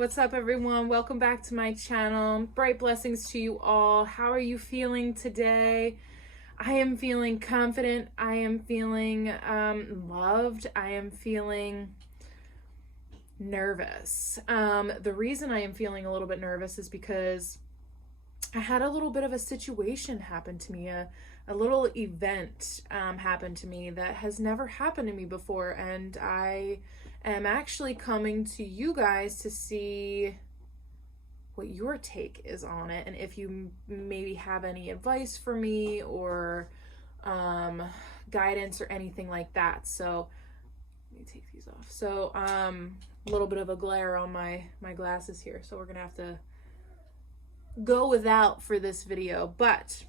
What's up, everyone? Welcome back to my channel. Bright blessings to you all. How are you feeling today? I am feeling confident. I am feeling loved. I am feeling nervous. The reason I am feeling a little bit nervous is because I had a little bit of a situation happen to me, a little event happened to me that has never happened to me before, and I am actually coming to you guys to see what your take is on it, and if you maybe have any advice for me or guidance or anything like that. So let me take these off. So a little bit of a glare on my glasses here, so we're gonna have to go without for this video. But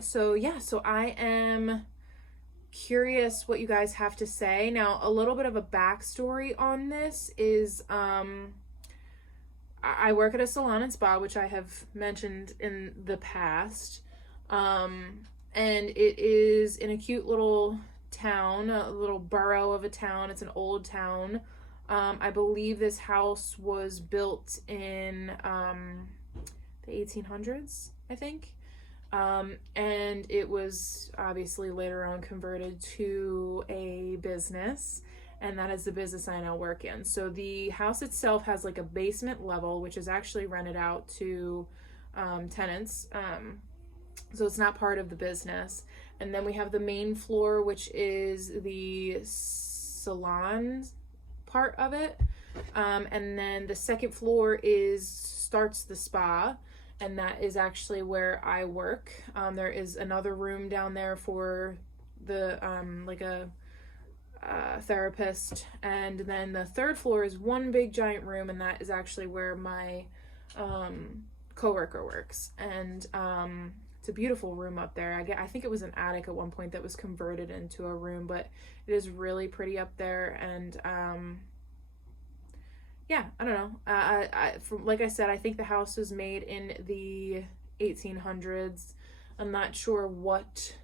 so I am curious what you guys have to say. Now, a little bit of a backstory on this is I work at a salon and spa, which I have mentioned in the past, and it is in a cute little town, a little borough of a town. It's an old town. I believe this house was built in the 1800s, I think. And it was obviously later on converted to a business, and that is the business I now work in. So the house itself has like a basement level, which is actually rented out to tenants. So it's not part of the business. And then we have the main floor, which is the salon part of it. And then the second floor starts the spa, and that is actually where I work. There is another room down there for the like a therapist, and then the third floor is one big giant room, and that is actually where my coworker works. And it's a beautiful room up there. I think it was an attic at one point that was converted into a room, but it is really pretty up there. And yeah, I don't know. Like I said, I think the house was made in the 1800s. I'm not sure what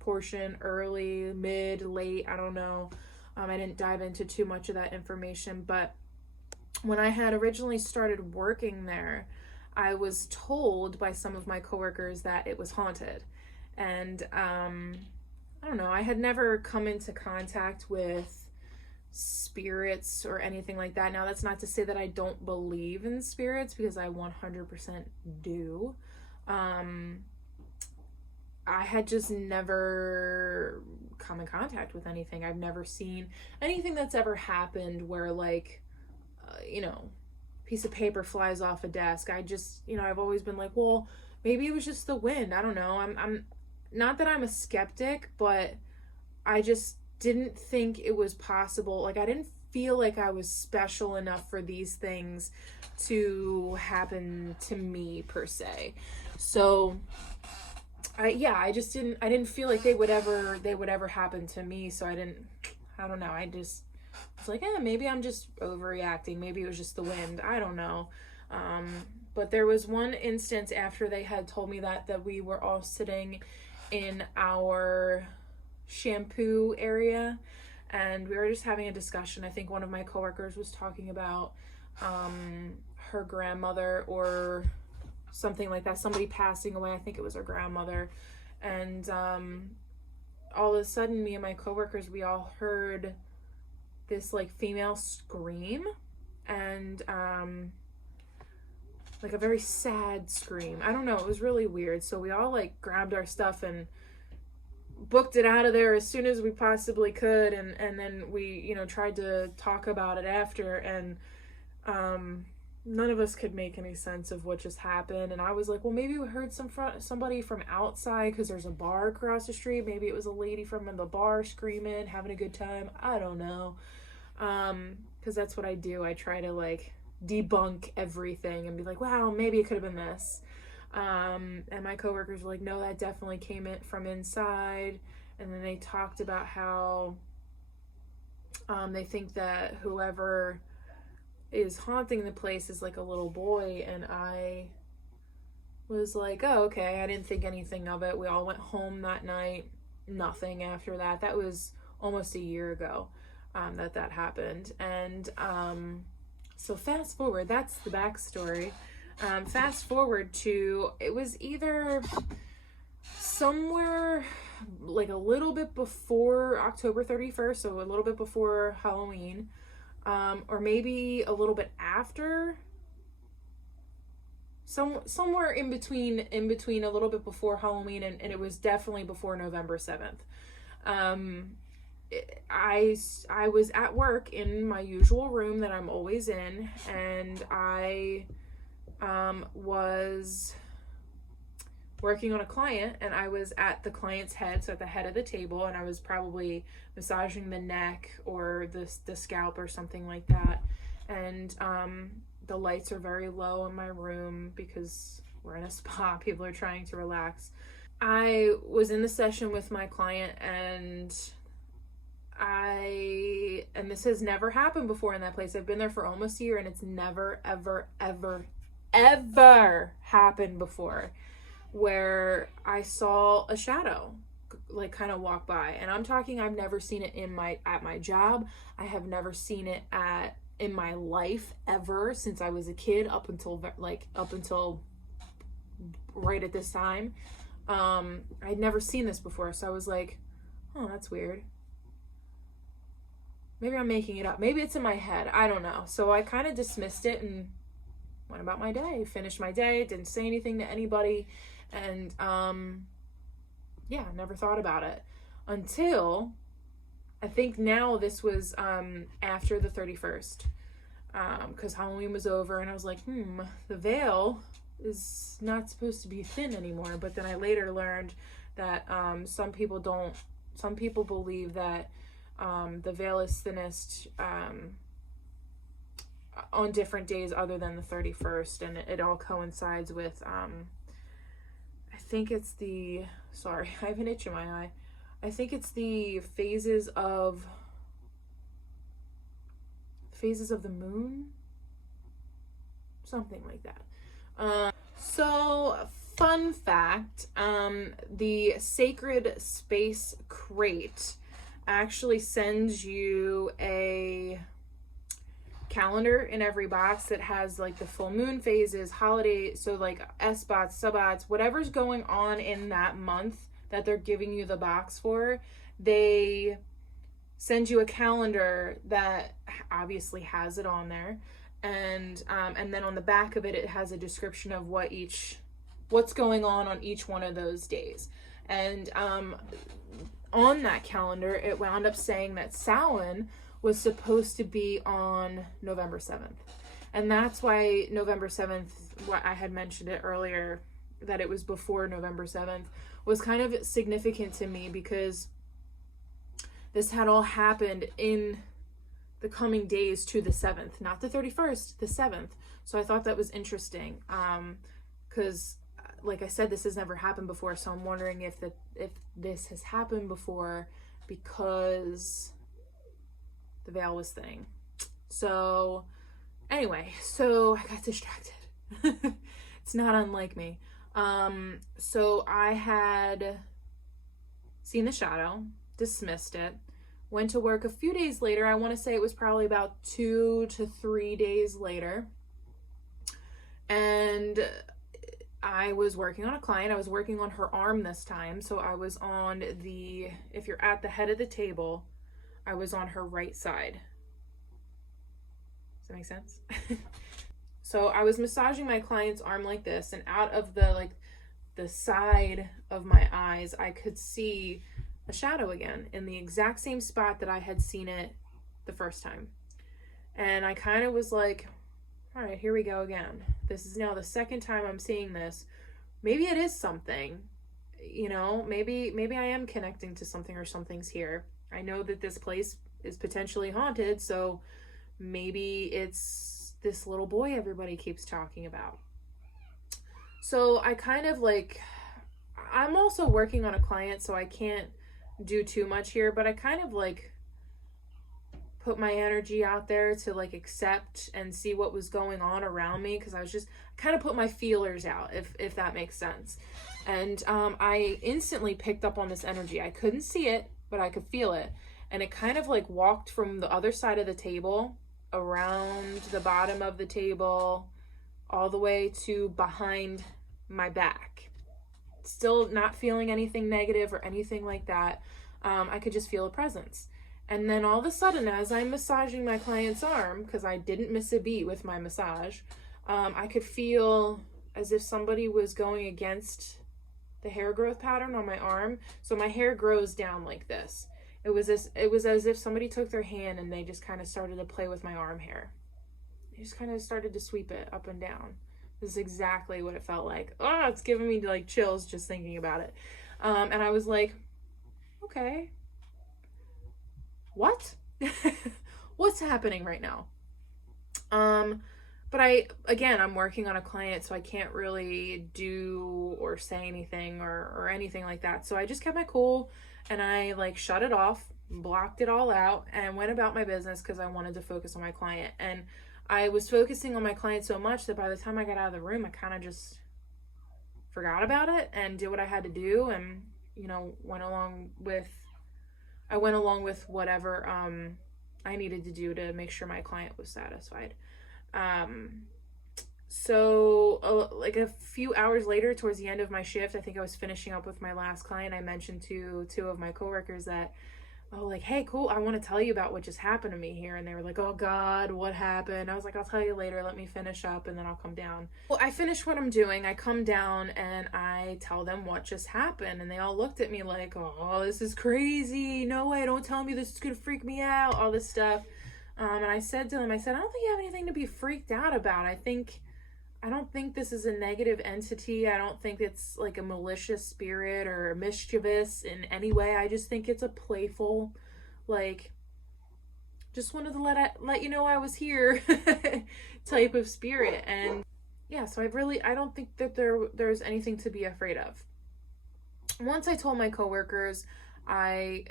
portion, early, mid, late, I don't know. I didn't dive into too much of that information, but when I had originally started working there, I was told by some of my coworkers that it was haunted. And I don't know, I had never come into contact with spirits or anything like that. Now, that's not to say that I don't believe in spirits, because I 100% do. I had just never come in contact with anything. I've never seen anything that's ever happened where, like, piece of paper flies off a desk. I've always been like, well, maybe it was just the wind. I don't know. I'm not that I'm a skeptic, but I just didn't think it was possible. Like, I didn't feel like I was special enough for these things to happen to me per se. So I didn't feel like they would ever happen to me. So I don't know. I just was like, maybe I'm just overreacting. Maybe it was just the wind. I don't know. But there was one instance after they had told me that we were all sitting in our shampoo area, and we were just having a discussion. I think one of my coworkers was talking about her grandmother or something like that, somebody passing away. I think it was her grandmother. And all of a sudden, me and my coworkers, we all heard this like female scream, and like a very sad scream. I don't know, it was really weird. So we all like grabbed our stuff and booked it out of there as soon as we possibly could, and then we tried to talk about it after, and none of us could make any sense of what just happened. And I was like, well, maybe we heard somebody from outside, because there's a bar across the street. Maybe it was a lady from the bar screaming, having a good time. I don't know, because that's what I do. I try to like debunk everything and be like, wow, maybe it could have been this. And my coworkers were like, no, that definitely came in from inside. And then they talked about how they think that whoever is haunting the place is like a little boy. And I was like, oh, okay. I didn't think anything of it. We all went home that night. Nothing after that. That was almost a year ago that happened. And So fast forward, that's the backstory. Fast forward to, it was either somewhere like a little bit before October 31st, so a little bit before Halloween, or maybe a little bit after, somewhere in between, a little bit before Halloween, and it was definitely before November 7th. I was at work in my usual room that I'm always in, and I was working on a client, and I was at the client's head, so at the head of the table, and I was probably massaging the neck or the scalp or something like that. And the lights are very low in my room because we're in a spa. People are trying to relax. I was in the session with my client, and this has never happened before in that place. I've been there for almost a year, and it's never, ever, ever, ever happened before where I saw a shadow like kind of walk by. And I'm talking, I've never seen it at my job. I have never seen it in my life ever since I was a kid up until right at this time. I'd never seen this before, so I was like, oh, that's weird. Maybe I'm making it up. Maybe it's in my head. I don't know. So I kind of dismissed it and went about my day, finished my day, didn't say anything to anybody, and never thought about it until I think now this was after the 31st, because Halloween was over, and I was like, the veil is not supposed to be thin anymore. But then I later learned that some people believe that the veil is thinnest on different days other than the 31st, and it all coincides with I think it's I have an itch in my eye. I think it's the phases of the moon, something like that. So fun fact, the Sacred Space Crate actually sends you a calendar in every box that has like the full moon phases, holiday, so like S-bots, sub-bots, whatever's going on in that month that they're giving you the box for. They send you a calendar that obviously has it on there, and then on the back of it, it has a description of what's going on each one of those days. And on that calendar, it wound up saying that Samhain was supposed to be on November 7th. And that's why November 7th, what I had mentioned it earlier, that it was before November 7th, was kind of significant to me, because this had all happened in the coming days to the 7th, not the 31st, the 7th. So I thought that was interesting, because like I said, this has never happened before. So I'm wondering if this has happened before because the veil was thinning. So anyway, so I got distracted. It's not unlike me. So I had seen the shadow, dismissed it, went to work a few days later. I want to say it was probably about 2 to 3 days later. And I was working on a client. I was working on her arm this time. So I was on if you're at the head of the table, I was on her right side. Does that make sense? So I was massaging my client's arm like this, and out of the side of my eyes, I could see a shadow again in the exact same spot that I had seen it the first time. And I kind of was like, all right, here we go again. This is now the second time I'm seeing this. Maybe it is something, maybe I am connecting to something, or something's here. I know that this place is potentially haunted, so maybe it's this little boy everybody keeps talking about. So I kind of I'm also working on a client, so I can't do too much here, but I kind of put my energy out there to accept and see what was going on around me, because I was just kind of put my feelers out, if that makes sense. And I instantly picked up on this energy. I couldn't see it, but I could feel it, and it kind of walked from the other side of the table around the bottom of the table, all the way to behind my back. Still not feeling anything negative or anything like that. I could just feel a presence. And then all of a sudden, as I'm massaging my client's arm, because I didn't miss a beat with my massage, I could feel as if somebody was going against the hair growth pattern on my arm. So my hair grows down like this. It was as if somebody took their hand and they just kind of started to play with my arm hair. They just kind of started to sweep it up and down. This is exactly what it felt like. Oh, it's giving me like chills just thinking about it. And I was like, okay, what? What's happening right now? But I'm working on a client, so I can't really do or say anything or anything like that. So I just kept my cool and I like shut it off, blocked it all out, and went about my business because I wanted to focus on my client. And I was focusing on my client so much that by the time I got out of the room, I kind of just forgot about it and did what I had to do, and went along with whatever I needed to do to make sure my client was satisfied. So like a few hours later, towards the end of my shift, I think I was finishing up with my last client. I mentioned to two of my coworkers that, oh, like, hey, cool, I want to tell you about what just happened to me here. And they were like, oh God, what happened? I was like, I'll tell you later. Let me finish up and then I'll come down. Well, I finish what I'm doing. I come down and I tell them what just happened. And they all looked at me like, oh, this is crazy. No way. Don't tell me this is going to freak me out. All this stuff. And I said to them, I don't think you have anything to be freaked out about. I don't think this is a negative entity. I don't think it's like a malicious spirit or mischievous in any way. I just think it's a playful, like, just wanted to let you know I was here type of spirit. And yeah, so I don't think that there's anything to be afraid of. Once I told my coworkers, I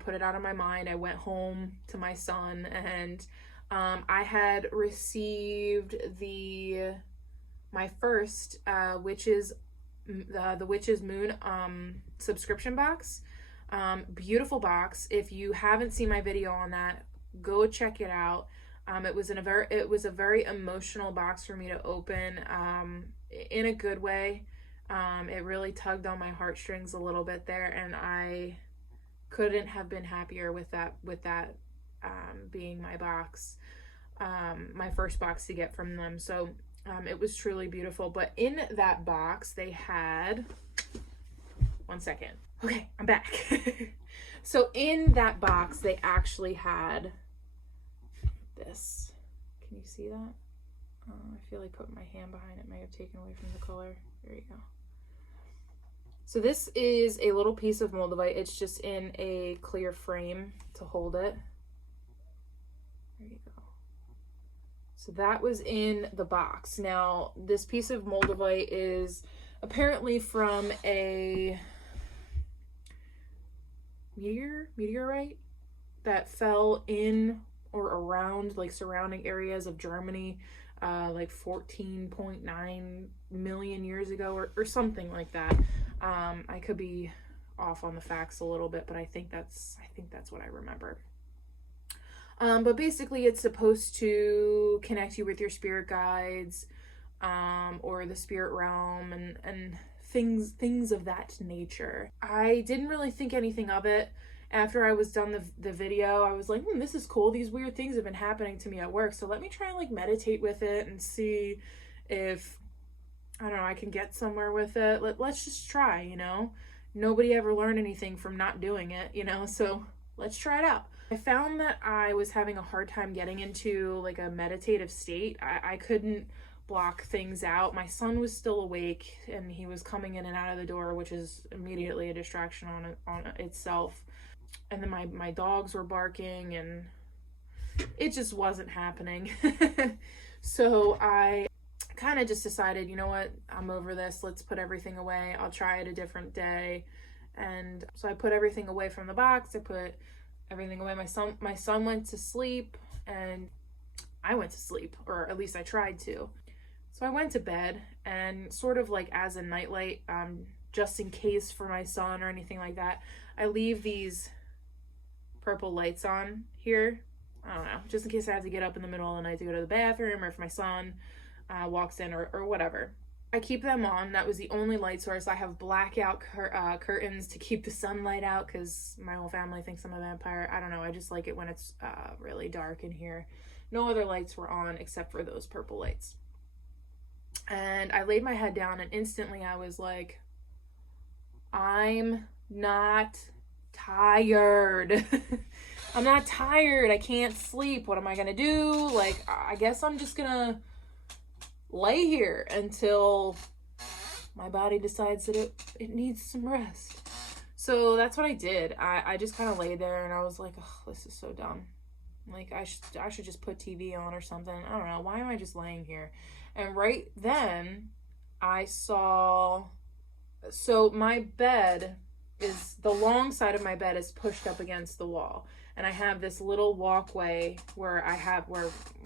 put it out of my mind. I went home to my son, and I had received my first the Witch's Moon subscription box. Beautiful box. If you haven't seen my video on that, go check it out. It was a very emotional box for me to open, in a good way. It really tugged on my heartstrings a little bit there, and I couldn't have been happier with that being my box, my first box to get from them. So it was truly beautiful. But in that box they had, one second, okay, I'm back. So in that box they actually had this. Can you see that? I feel like putting my hand behind it may have taken away from the color. There you go. So this is a little piece of Moldavite. It's just in a clear frame to hold it. There you go. So that was in the box. Now, this piece of Moldavite is apparently from a meteorite that fell in or around like surrounding areas of Germany, like 14.9 million years ago or something like that. I could be off on the facts a little bit, but I think that's what I remember. But basically it's supposed to connect you with your spirit guides, or the spirit realm and things of that nature. I didn't really think anything of it. After I was done the video, I was like, this is cool. These weird things have been happening to me at work. So let me try and like meditate with it and see if, I don't know, I can get somewhere with it. Let's just try, Nobody ever learned anything from not doing it, so let's try it out. I found that I was having a hard time getting into like a meditative state. I couldn't block things out. My son was still awake and he was coming in and out of the door, which is immediately a distraction on itself. And then my dogs were barking and it just wasn't happening. So I kind of just decided, you know what, I'm over this. Let's put everything away. I'll try it a different day. And so I put everything away from the box. I put everything away. My son went to sleep and I went to sleep, or at least I tried to. So I went to bed, and sort of like as a nightlight, just in case for my son or anything like that, I leave these purple lights on here I don't know, just in case I have to get up in the middle of the night to go to the bathroom, or if my son walks in, or whatever. I keep them on. That was the only light source. I have blackout curtains to keep the sunlight out because my whole family thinks I'm a vampire. I don't know. I just like it when it's really dark in here. No other lights were on except for those purple lights. And I laid my head down, and instantly I was like, I'm not tired. I'm not tired. I can't sleep. What am I gonna do? Like, I guess I'm just gonna lay here until my body decides that it needs some rest. So that's what I did. I just kind of lay there, and I was like, oh, this is so dumb. Like, I should just put TV on or something. I don't know. Why am I just laying here? And right then, I saw... So my bed is... The long side of my bed is pushed up against the wall. And I have this little walkway where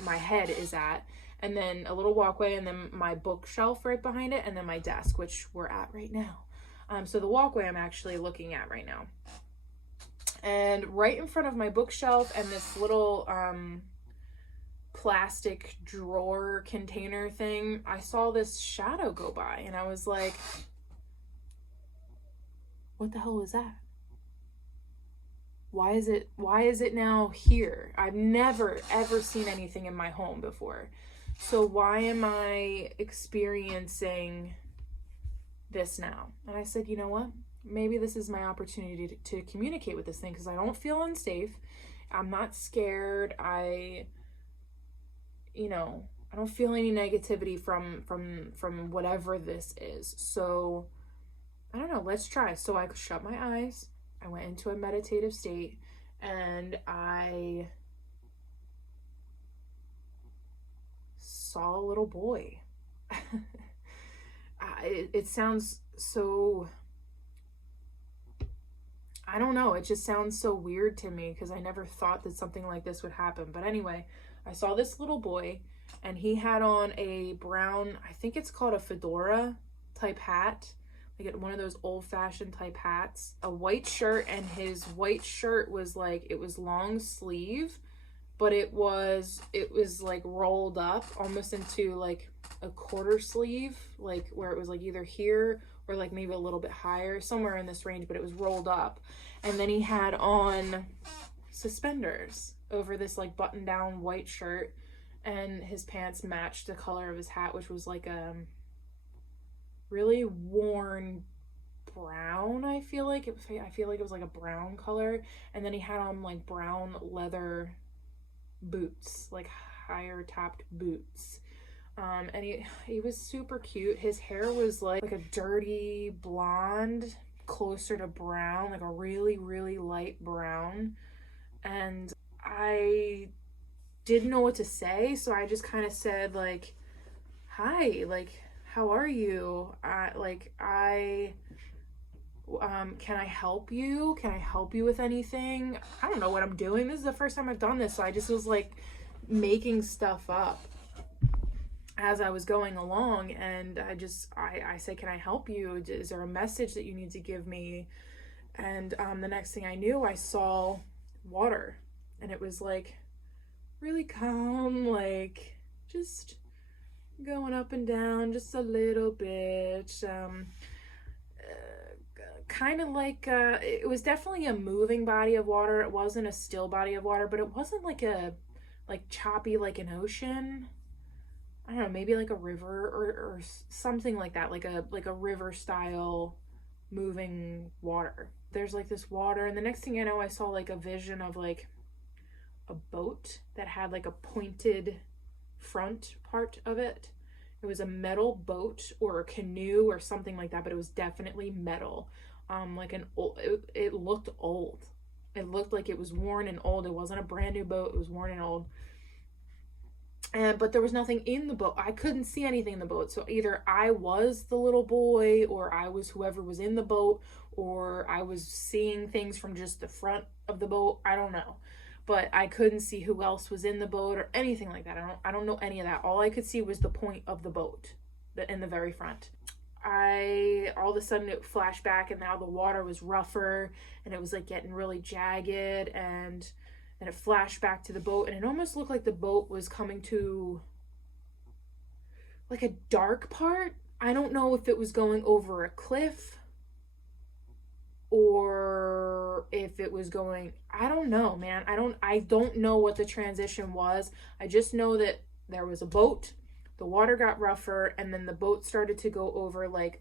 my head is at. And then a little walkway, and then my bookshelf right behind it, and then my desk, which we're at right now. So the walkway I'm actually looking at right now. And right in front of my bookshelf and this little plastic drawer container thing, I saw this shadow go by, and I was like, what the hell was that? Why is it now here? I've never ever seen anything in my home before. So why am I experiencing this now? And I said, you know what? Maybe this is my opportunity to communicate with this thing, because I don't feel unsafe. I'm not scared. I don't feel any negativity from whatever this is. So I don't know, let's try. So I shut my eyes. I went into a meditative state, and I saw a little boy. It sounds so... I don't know, it just sounds so weird to me because I never thought that something like this would happen. But anyway, I saw this little boy, and he had on a brown, I think it's called a fedora type hat, like one of those old-fashioned type hats, a white shirt, and his white shirt was like, it was long sleeve, but it was like rolled up almost into like a quarter sleeve, like where it was like either here or like maybe a little bit higher, somewhere in this range, but it was rolled up. And then he had on suspenders over this like button down white shirt, and his pants matched the color of his hat, which was like a really worn brown. I feel like it was like a brown color. And then he had on like brown leather boots, like higher topped boots. And he was super cute. His hair was like a dirty blonde, closer to brown, like a really, really light brown. And I didn't know what to say, so I just kind of said like, hi, like, how are you? Can I help you? Can I help you with anything? I don't know what I'm doing. This is the first time I've done this, so I just was like making stuff up as I was going along. And I say, can I help you? Is there a message that you need to give me? And the next thing I knew, I saw water, and it was like really calm, like just going up and down just a little bit. Kind of like it was definitely a moving body of water. It wasn't a still body of water, but it wasn't like choppy like an ocean. I don't know, maybe like a river or something like that, like a river style moving water. There's like this water, and the next thing I know, I saw like a vision of like a boat that had like a pointed front part of it. It was a metal boat or a canoe or something like that, but it was definitely metal. It looked old. It looked like it was worn and old. It wasn't a brand new boat. It was worn and old. But there was nothing in the boat. I couldn't see anything in the boat. So either I was the little boy, or I was whoever was in the boat, or I was seeing things from just the front of the boat. I don't know. But I couldn't see who else was in the boat or anything like that. I don't know any of that. All I could see was the point of the boat in the very front. All of a sudden it flashed back, and now the water was rougher, and it was like getting really jagged, and Then it flashed back to the boat, and it almost looked like the boat was coming to like a dark part. I don't know if it was going over a cliff or if it was going, I don't know, man. I don't know what the transition was. I just know that there was a boat, the water got rougher, and then the boat started to go over like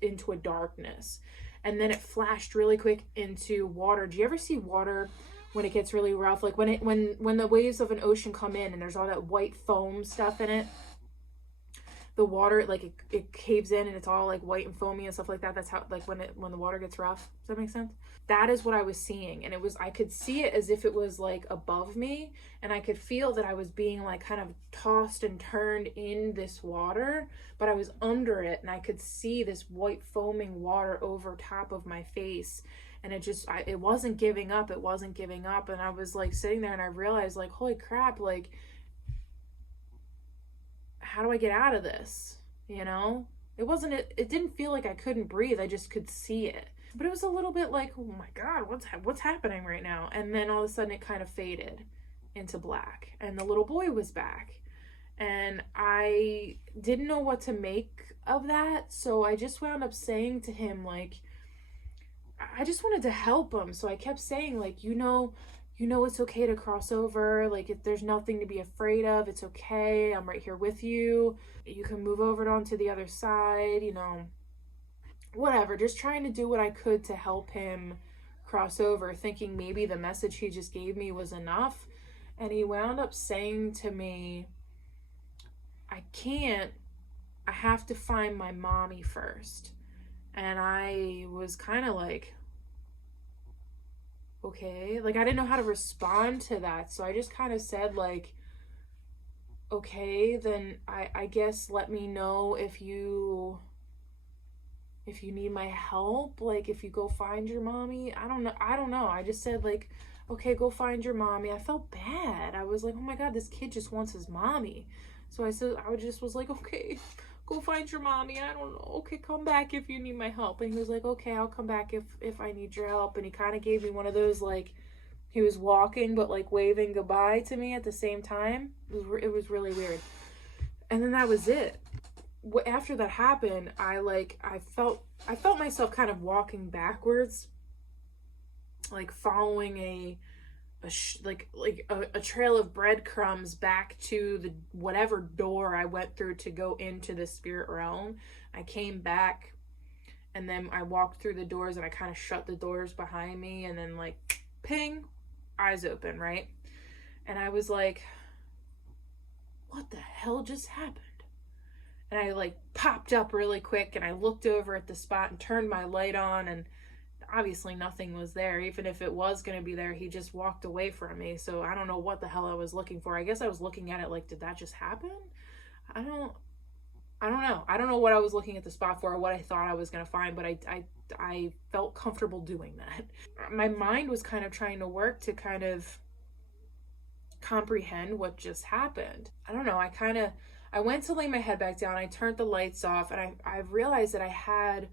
into a darkness. And then it flashed really quick into water. Do you ever see water when it gets really rough? Like when the waves of an ocean come in and there's all that white foam stuff in it, the water, like it caves in and it's all like white and foamy and stuff like that. That's how, like when the water gets rough. Does that make sense? That is what I was seeing. And I could see it as if it was like above me, and I could feel that I was being like kind of tossed and turned in this water, but I was under it, and I could see this white foaming water over top of my face. And it wasn't giving up. It wasn't giving up. And I was like sitting there, and I realized, like, holy crap, like, how do I get out of this? You know, it didn't feel like I couldn't breathe. I just could see it. But it was a little bit like, oh my God, what's happening right now? And then all of a sudden it kind of faded into black, and the little boy was back. And I didn't know what to make of that. So I just wound up saying to him, like, I just wanted to help him. So I kept saying, like, it's okay to cross over. Like, if there's nothing to be afraid of, it's okay. I'm right here with you. You can move over onto the other side, whatever. Just trying to do what I could to help him cross over, thinking maybe the message he just gave me was enough. And he wound up saying to me, I have to find my mommy first. And I was kind of like, okay, like I didn't know how to respond to that. So I just kind of said, like, okay, then I guess let me know if you need my help, like if you go find your mommy. I don't know. I just said, like, okay, go find your mommy. I felt bad. I was like, oh my God, this kid just wants his mommy. So I just was like, okay, go find your mommy. I don't know. Okay, come back if you need my help. And he was like, okay, I'll come back if I need your help. And he kind of gave me one of those, like, he was walking but like waving goodbye to me at the same time. It was really weird. And then that was it. After that happened, I felt myself kind of walking backwards, like following a trail of breadcrumbs back to the whatever door I went through to go into the spirit realm. I came back, and then I walked through the doors, and I kind of shut the doors behind me, and then, like, ping, eyes open, right? And I was like, what the hell just happened? And I, like, popped up really quick, and I looked over at the spot and turned my light on, and obviously nothing was there. Even if it was going to be there, he just walked away from me. So I don't know what the hell I was looking for. I guess I was looking at it like, did that just happen? I don't know. I don't know what I was looking at the spot for or what I thought I was going to find, but I felt comfortable doing that. My mind was kind of trying to work to kind of comprehend what just happened. I don't know. I went to lay my head back down. I turned the lights off, and I realized that I had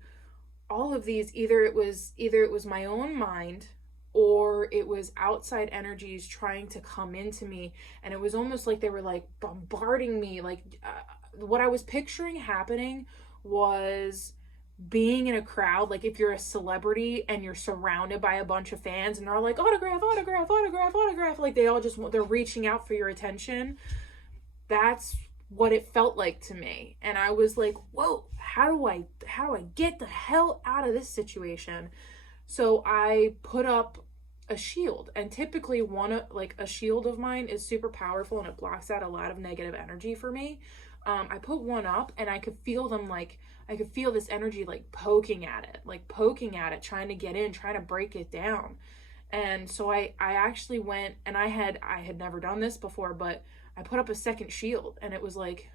all of these, either it was my own mind or it was outside energies trying to come into me. And it was almost like they were like bombarding me. Like what I was picturing happening was being in a crowd, like if you're a celebrity and you're surrounded by a bunch of fans and they're all like, autograph, autograph, autograph, autograph, like they're reaching out for your attention. That's what it felt like to me. And I was like, whoa, how do I get the hell out of this situation? So I put up a shield, and typically a shield of mine is super powerful and it blocks out a lot of negative energy for me. I put one up, and I could feel this energy like poking at it, trying to get in, trying to break it down. And so I actually went, and I had never done this before, but I put up a second shield, and it was like,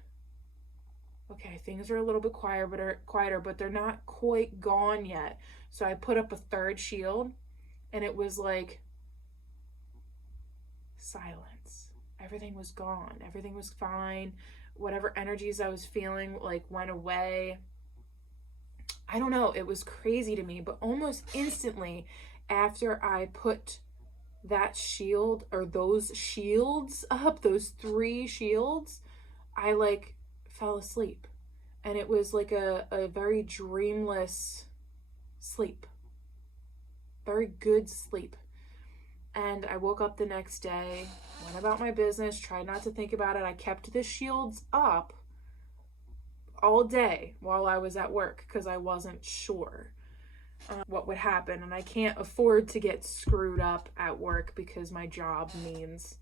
okay, things are a little bit quieter, but they're not quite gone yet. So I put up a third shield, and it was like silence. Everything was gone. Everything was fine. Whatever energies I was feeling like went away. I don't know. It was crazy to me, but almost instantly after I put that shield, or those shields up, those 3 shields, I like fell asleep. And it was like a very dreamless sleep. Very good sleep. And I woke up the next day, went about my business, tried not to think about it. I kept the shields up all day while I was at work because I wasn't sure what would happen. And I can't afford to get screwed up at work because my job means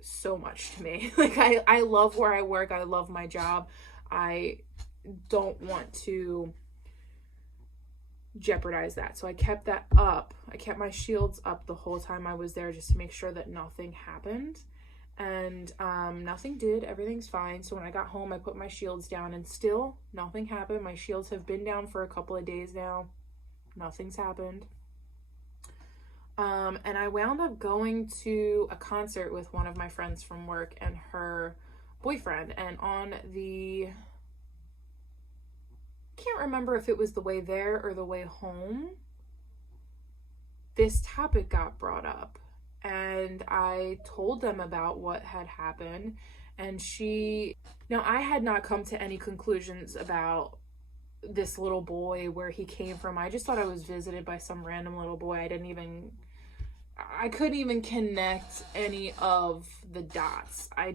so much to me. Like, I love where I work. I love my job. I don't want to jeopardize that. So I kept that up. I kept my shields up the whole time I was there just to make sure that nothing happened. And nothing did. Everything's fine. So when I got home, I put my shields down and still nothing happened. My shields have been down for a couple of days now. Nothing's happened. And I wound up going to a concert with one of my friends from work and her boyfriend. And on the, can't remember if it was the way there or the way home, this topic got brought up. And I told them about what had happened. And now I had not come to any conclusions about this little boy, where he came from. I just thought I was visited by some random little boy. I couldn't even connect any of the dots. I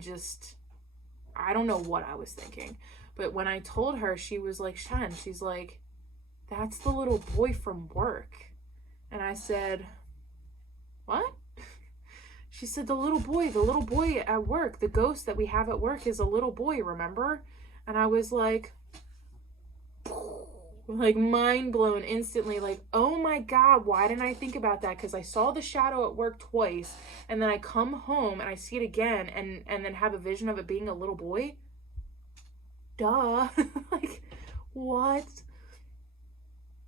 don't know what I was thinking. But when I told her, she was like, Shen, she's like, that's the little boy from work. And I said, what? She said, the little boy at work, the ghost that we have at work is a little boy, remember? And I was like mind blown instantly, like, oh my God, why didn't I think about that? Because I saw the shadow at work twice, and then I come home and I see it again, and then have a vision of it being a little boy. Duh. Like, what?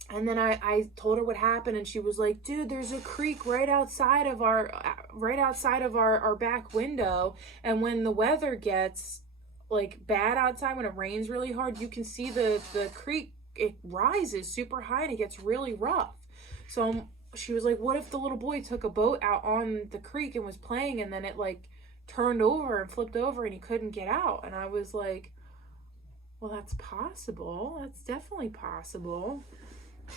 And then I told her what happened, and she was like, dude, there's a creek right outside of our back window, and when the weather gets like bad outside, when it rains really hard, you can see the creek, it rises super high and it gets really rough. So she was like, what if the little boy took a boat out on the creek and was playing, and then it like turned over and flipped over and he couldn't get out? And I was like, well, that's possible. That's definitely possible.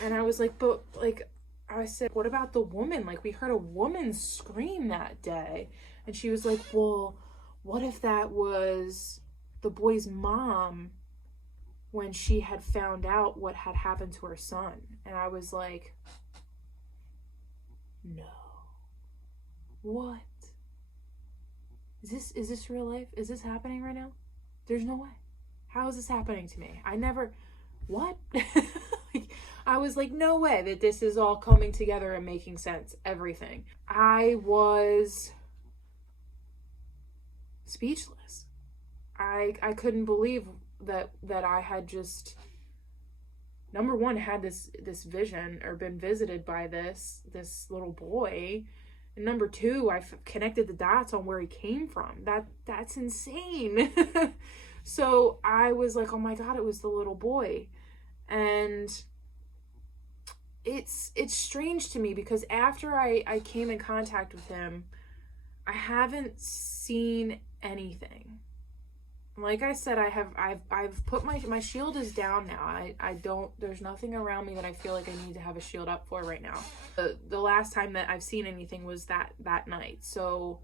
And I was like, but like, I said, what about the woman? Like, we heard a woman scream that day. And she was like, well, what if that was the boy's mom when she had found out what had happened to her son? And I was like, no. What? Is this real life? Is this happening right now? There's no way. How is this happening to me? What? Like, I was like, no way that this is all coming together and making sense. Everything. I was speechless. I couldn't believe that I had just, number one, had this vision, or been visited by this little boy, and number two, I connected the dots on where he came from. That's insane. So I was like, oh my God, it was the little boy. And it's strange to me because after I came in contact with him, I haven't seen anything. Like I said, I've put my shield is down now. I don't, there's nothing around me that I feel like I need to have a shield up for right now. The last time that I've seen anything was that night. So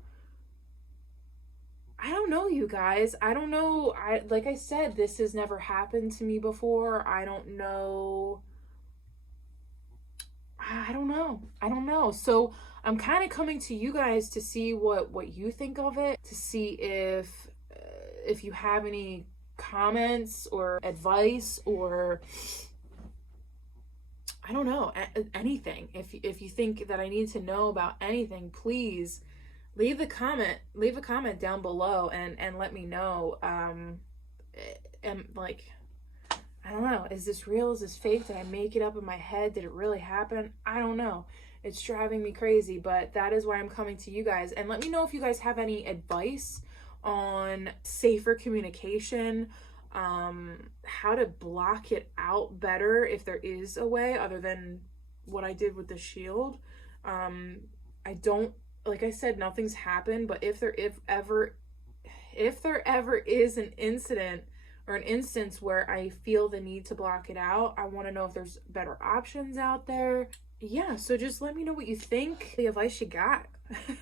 I don't know, you guys. I don't know. Like I said, this has never happened to me before. I don't know. So I'm kind of coming to you guys to see what you think of it, to see if you have any comments or advice, or I don't know, anything. If you think that I need to know about anything, please leave a comment down below and let me know. And like, I don't know, is this real? Is this fake? Did I make it up in my head? Did it really happen? I don't know. It's driving me crazy, but that is why I'm coming to you guys. And let me know if you guys have any advice on safer communication, how to block it out better, if there is a way other than what I did with the shield. I don't, like I said, nothing's happened, but if there ever is an incident or an instance where I feel the need to block it out, I want to know if there's better options out there. Yeah, so just let me know what you think. The advice you got.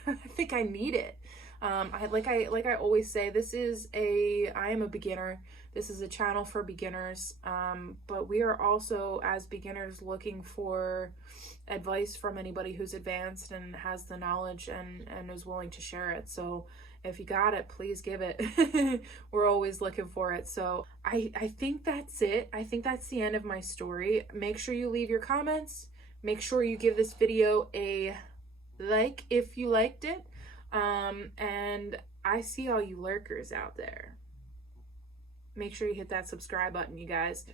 I think I need it. I always say, I am a beginner. This is a channel for beginners. But we are also, as beginners, looking for advice from anybody who's advanced and has the knowledge and is willing to share it. So if you got it, please give it. We're always looking for it. So I think that's it. I think that's the end of my story. Make sure you leave your comments. Make sure you give this video a like if you liked it. And I see all you lurkers out there. Make sure you hit that subscribe button, you guys.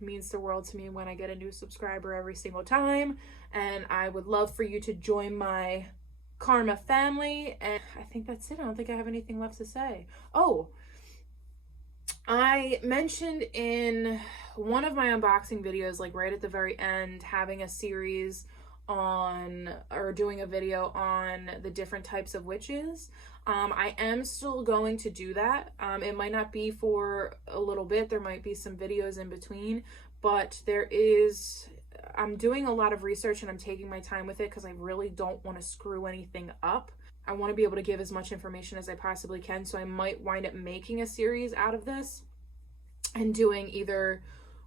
Means the world to me when I get a new subscriber every single time. And I would love for you to join my Karma family. And I think that's it. I don't think I have anything left to say. Oh, I mentioned in one of my unboxing videos, like right at the very end, having a series on, or doing a video on the different types of witches. I am still going to do that. It might not be for a little bit. There might be some videos in between, but I'm doing a lot of research and I'm taking my time with it because I really don't want to screw anything up. I want to be able to give as much information as I possibly can, so I might wind up making a series out of this and doing either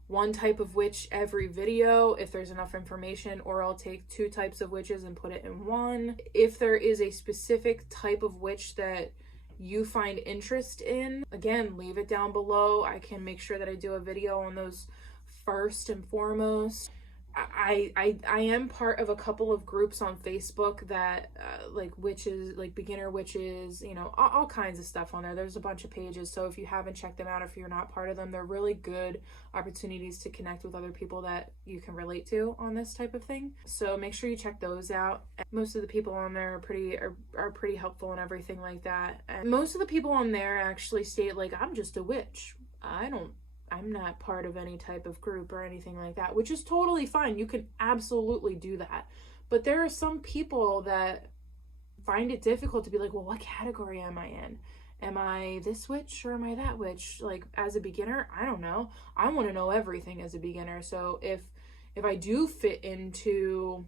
one type of witch every video if there's enough information, or I'll take 2 types of witches and put it in one. If there is a specific type of witch that you find interest in, again, leave it down below. I can make sure that I do a video on those first and foremost. I am part of a couple of groups on Facebook that like witches, like beginner witches, you know, all kinds of stuff on there. There's a bunch of pages, so if you haven't checked them out, if you're not part of them, they're really good opportunities to connect with other people that you can relate to on this type of thing. So make sure you check those out. Most of the people on there are pretty helpful and everything like that. And most of the people on there actually state, like, I'm just a witch. I'm not part of any type of group or anything like that, which is totally fine. You can absolutely do that. But there are some people that find it difficult to be like, well, what category am I in? Am I this witch or am I that witch? Like, as a beginner, I don't know. I want to know everything as a beginner. So if I do fit into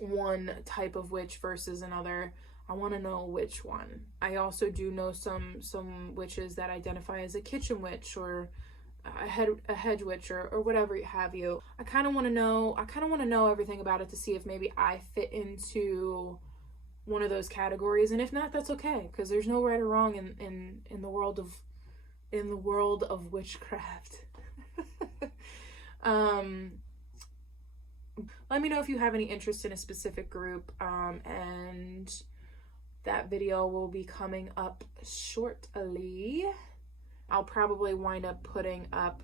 one type of witch versus another, I want to know which one. I also do know some witches that identify as a kitchen witch or a hedge witch or whatever have you. I kind of want to know everything about it to see if maybe I fit into one of those categories, and if not, that's okay, because there's no right or wrong in the world of witchcraft. Let me know if you have any interest in a specific group, and that video will be coming up shortly. I'll probably wind up putting up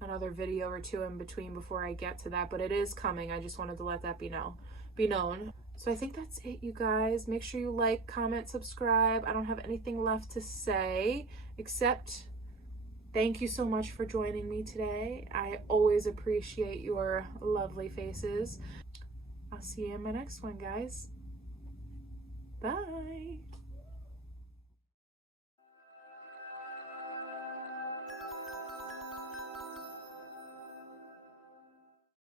another video or 2 in between before I get to that, but it is coming. I just wanted to let that be known. So I think that's it, you guys. Make sure you like, comment, subscribe. I don't have anything left to say except thank you so much for joining me today. I always appreciate your lovely faces. I'll see you in my next one, guys. Bye.